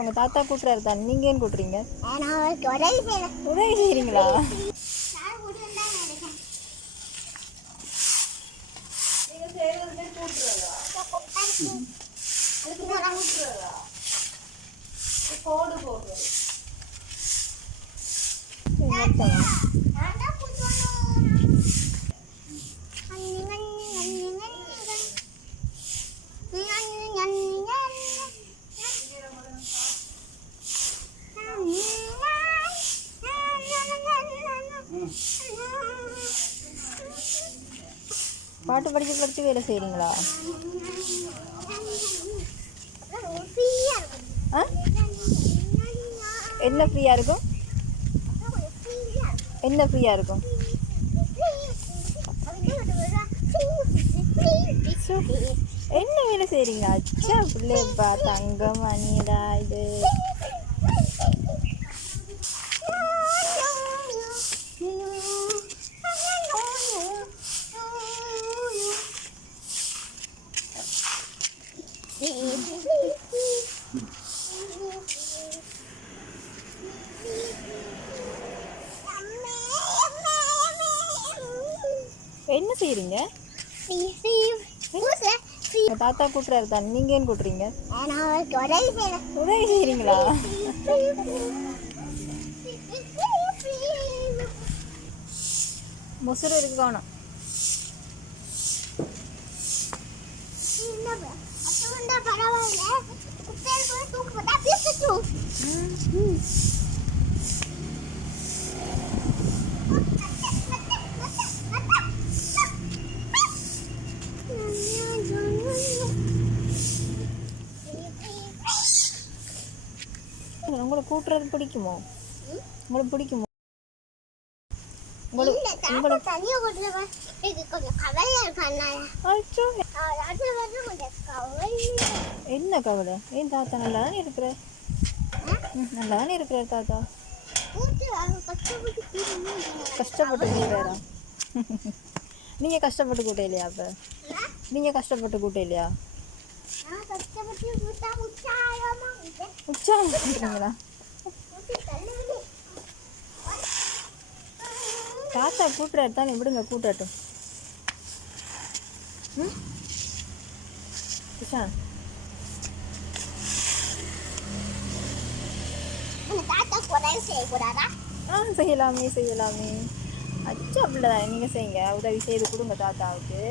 உங்க தாத்தா கூட்டுறாரு தான், நீங்க ஏன் கூட்டுறீங்க? உதவி செய்றீங்களா? பாட்டு படிச்சு படிச்சு வேலை செய்றீங்களா? என்ன ஃப்ரீயா இருக்கும்? என்ன ஃப்ரீயா இருக்கும்? என்ன வேலை செய்றீங்க? அச்சா பிள்ளைப்பா தங்கம் மணிடா இது. என்ன செய்றீங்க? தாத்தா கூட்டுறாரு தான், நீங்க ஏன் கூட்டுறீங்க? உதவி செய்றீங்களா? முசுறு இருக்கு காணும். உங்களுக்கு கூட்டுறது பிடிக்குமோ? உங்களுக்கு பிடிக்குமோ? என்ன கவலை? ஏன் தாத்தா நல்லா தானே இருக்கிற? நல்லா தானே இருக்கிற தாத்தா. கஷ்டப்பட்டு கூட்டுறாரா? நீங்க கஷ்டப்பட்டு கூட்ட இல்லையா? அப்ப நீங்க கஷ்டப்பட்டு கூட்ட இல்லையா? உற்சாகம் பண்ணுறீங்களா? தாத்தா கூட்டுறாரு தானே, விடுங்க கூட்டட்டும். செய்யலாமே செய்யலாமே. அச்சா அப்படிதான், நீங்க செய்யுங்க, உதவி செய்து கொடுங்க தாத்தாவுக்கு.